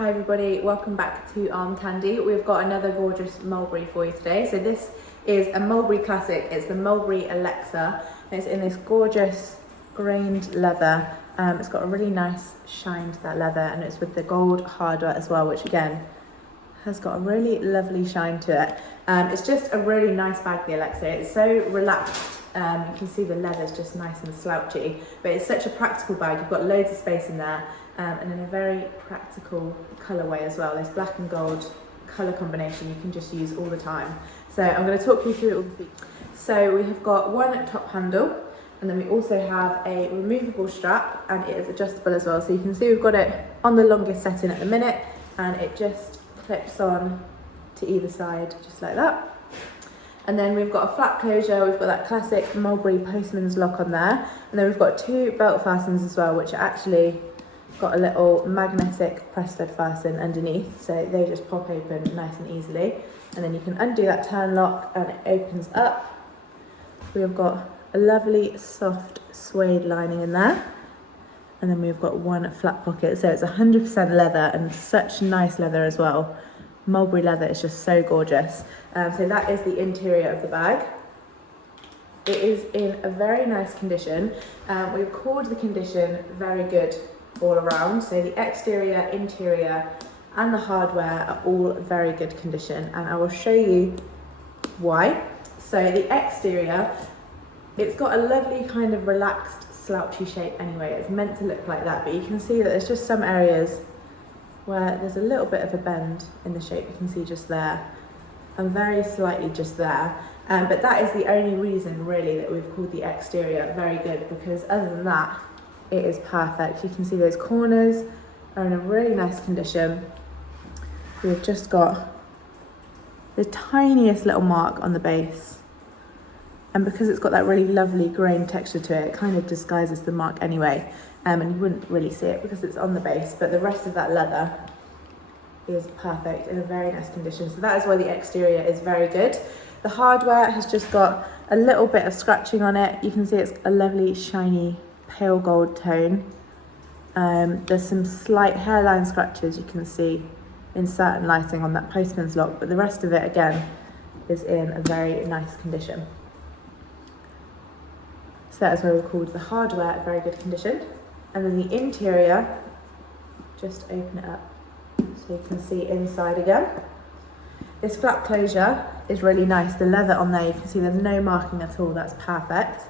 Hi everybody, welcome back to Armcandy. We've got another gorgeous Mulberry for you today. So this is a Mulberry classic. It's the Mulberry Alexa. It's in this gorgeous grained leather. It's got a really nice shine to that leather, and it's with the gold hardware as well, which again has got a really lovely shine to it. It's just a really nice bag, the Alexa. It's so relaxed. You can see the leather's just nice and slouchy, but it's such a practical bag. You've got loads of space in there, and in a very practical colourway as well. This black and gold colour combination you can just use all the time. So I'm going to talk you through all the features. So we have got one top handle, and then we also have a removable strap, and it is adjustable as well. So you can see we've got it on the longest setting at the minute, and it just clips on to either side just like that. And then we've got a flat closure. We've got that classic Mulberry postman's lock on there, and then we've got two belt fasteners as well, which are actually got a little magnetic press stud fasten underneath, so they just pop open nice and easily, and then you can undo that turn lock and it opens up. We've got a lovely soft suede lining in there, and then we've got one flat pocket, so it's 100% leather, and such nice leather as well. Mulberry leather is just so gorgeous. So that is the interior of the bag. It is in a very nice condition. We've called the condition very good all around. So the exterior, interior and the hardware are all very good condition, and I will show you why. So the exterior, it's got a lovely kind of relaxed slouchy shape anyway. It's meant to look like that, but you can see that there's just some areas where there's a little bit of a bend in the shape. You can see just there, and very slightly just there. But that is the only reason really that we've called the exterior very good, because other than that, it is perfect. You can see those corners are in a really nice condition. We've just got the tiniest little mark on the base, and because it's got that really lovely grain texture to it, it kind of disguises the mark anyway, and you wouldn't really see it because it's on the base, but the rest of that leather is perfect, in a very nice condition. So that is why the exterior is very good. The hardware has just got a little bit of scratching on it. You can see it's a lovely shiny pale gold tone. There's some slight hairline scratches you can see in certain lighting on that postman's lock, but the rest of it again is in a very nice condition. So that is why we called the hardware a very good condition. And then the interior, just open it up so you can see inside again. This flat closure is really nice. The leather on there, you can see there's no marking at all. That's perfect.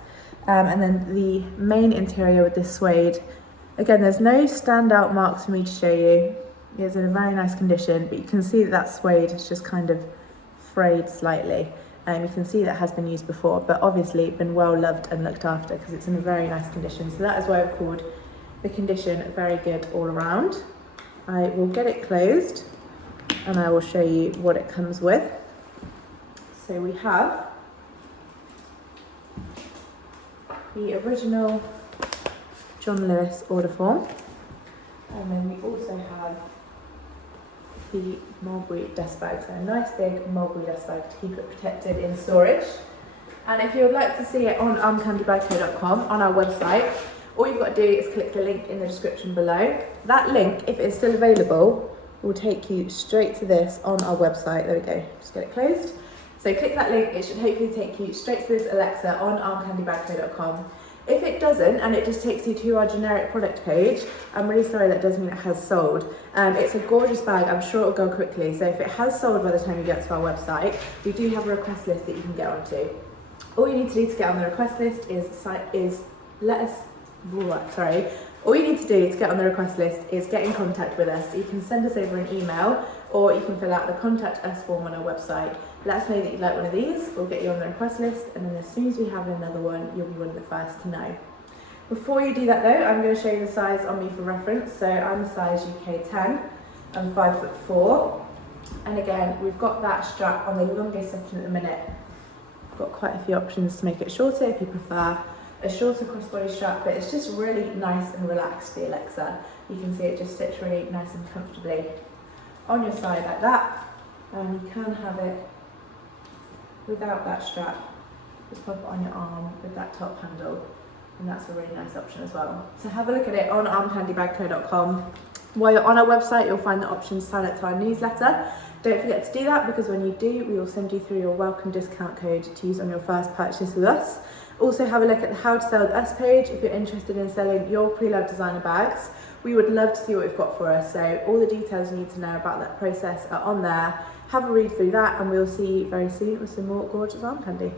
And then the main interior with this suede, again, there's no standout marks for me to show you. It's in a very nice condition, but you can see that suede is just kind of frayed slightly. You can see that has been used before, but obviously been well loved and looked after because it's in a very nice condition. So that is why I've called the condition very good all around. I will get it closed and I will show you what it comes with. So we have the original John Lewis order form, and then we also have the Mulberry dust bag, so a nice big Mulberry dust bag to keep it protected in storage. And if you would like to see it on Armcandybagco.com, on our website, all you've got to do is click the link in the description below. That link, if it's still available, will take you straight to this on our website. There we go, just get it closed. So click that link, it should hopefully take you straight to this Alexa on Armcandybagco.com. If it doesn't, and it just takes you to our generic product page, I'm really sorry, that does mean it has sold. It's a gorgeous bag, I'm sure it'll go quickly. So if it has sold by the time you get to our website, we do have a request list that you can get onto. All you need to do to get on the request list all you need to do to get on the request list is get in contact with us. You can send us over an email, or you can fill out the contact us form on our website. Let us know that you'd like one of these, we'll get you on the request list, and then as soon as we have another one, you'll be one of the first to know. Before you do that though, I'm going to show you the size on me for reference. So I'm a size UK 10, I'm 5'4", and again, we've got that strap on the longest section at the minute. We've got quite a few options to make it shorter if you prefer a shorter crossbody strap, but it's just really nice and relaxed, the Alexa. You can see it just sits really nice and comfortably on your side like that, and you can have it without that strap. Just pop it on your arm with that top handle, and that's a really nice option as well. So have a look at it on Armcandybagco.com. While you're on our website, you'll find the option to sign up to our newsletter. Don't forget to do that, because when you do, we will send you through your welcome discount code to use on your first purchase with us. Also have a look at the How to Sell with Us page if you're interested in selling your pre-loved designer bags. We would love to see what we've got for us, so all the details you need to know about that process are on there. Have a read through that, and we'll see you very soon with some more gorgeous arm candy.